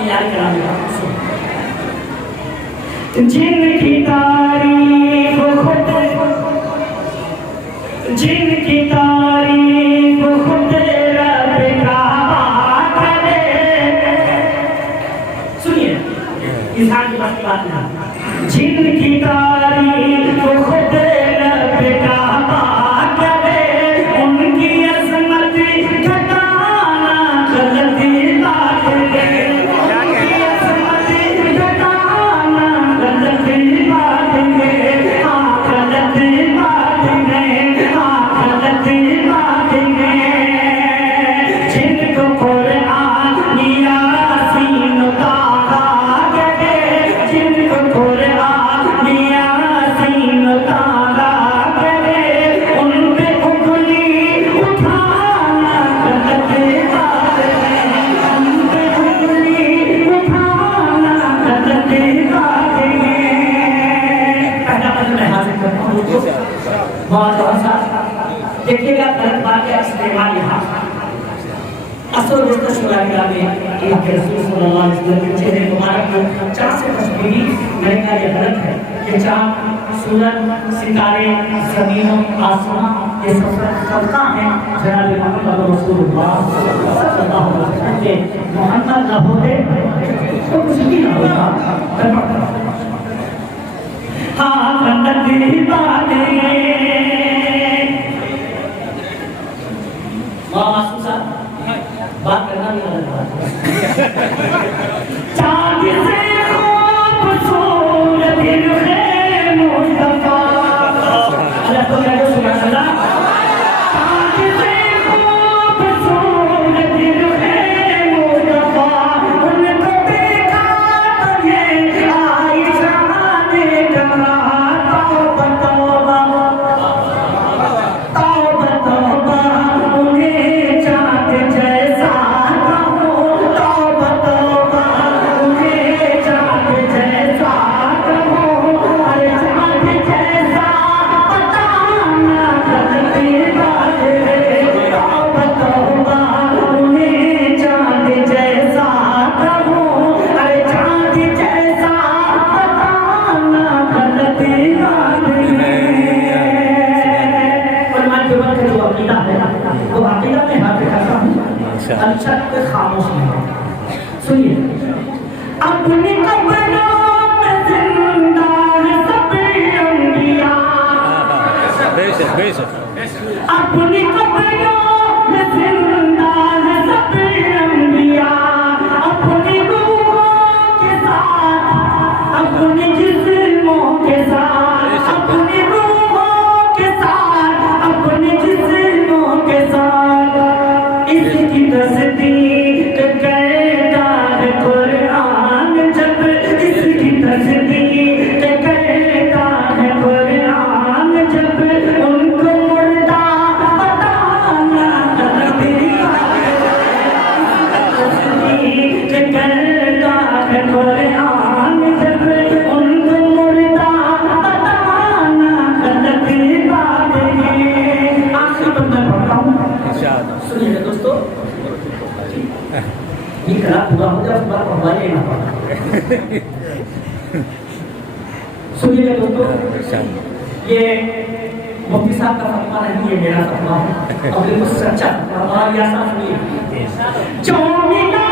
में याद कराने जिनकी तारीफ खुद जिनकी तारीफ खुद रब काबा करे। सुनिए इंसान की बात नहीं, जिनकी तारीफ खुद रब काबा करे, उनकी अजमत घटाना गलती बात है। उनकी अजमत घटाना गलती बात है। हाँ गलती बात है, हाँ गलती बात है। जिनको कुरान यासीन ताहा करे, जिनको कुरान यासीन ताहा करे, उन पे उंगली उठाना गलती बात है। उन पे उंगली उठाना गलती बात है। पहला पद मैं हासिल करता हूँ बहुत सा देखिएगा गलत बात का इस्तेमाल यहाँ असल बिस्तर शुराबिया में अल्लाह के रसूल सल्लल्लाहु अलैहि वसल्लम के चेहरे मुबारक को चाँद से तस्वीरी मैंने कहा यह गलत है कि चाँद सूरज सितारे ज़मीनों आसमां ये सब हैं जनाब मोहम्मद रसूलुल्लाह सल्लल्लाहु अलैहि वसल्लम के मोहम्मद न होते तो कुछ भी ना होता। हाँ गलती बातें बात करना भी गलत बात है। चाँद से खूबसूरत है मुस्तफा। अल्लाह तो क्या सुना चला। चाँद से खूबसूरत है मुस्तफा, उनको देखा तो ये आयशा ने कहा तौबा तौबा तौबा तौबा, उन्हें चाँद जैसा कहो तौबा तौबा, उन्हें चाँद जैसा कहो। अरे चाँद जैसा बताना गलती बात है। तौबा तौबा, उन्हें चाँद जैसा कहो। अरे चाँद जैसा बताना गलती बात है। और मैं जो बात जो अकीदा है वो अकीदा में हाथ रखा हूँ। अच्छा कोई खामोश नहीं है। सुनिए अपनी कब्रों में जिंदा है सब अंबिया। बेशक बेशक अपनी कब्रों में जिंदा है सब अंबिया। अपनी रूहों के साथ अपने जिस्मों के साथ, अपनी रूहों के साथ अपने जिस्मों के साथ, इसकी तस्दीक करता है कुरान जब। इसकी तस्दीक करता है कुरान जब, उनको मुर्दा बताना गलती बात है। तस्दीक करता है कुरान जब, उनको मुर्दा बताना गलती बात है। आखिर पर मैं पढ़ता हूँ, सुनिए दोस्तों। ये खराब हुआ हो जाए बार पढ़वाइए ना पढ़ा। सुनिए दोस्तों, ये मुफ्ती साहब का फतवा नहीं है, मेरा फतवा है और बिल्कुल सच्चा। हमारा ऐसा सुनिए जो मिला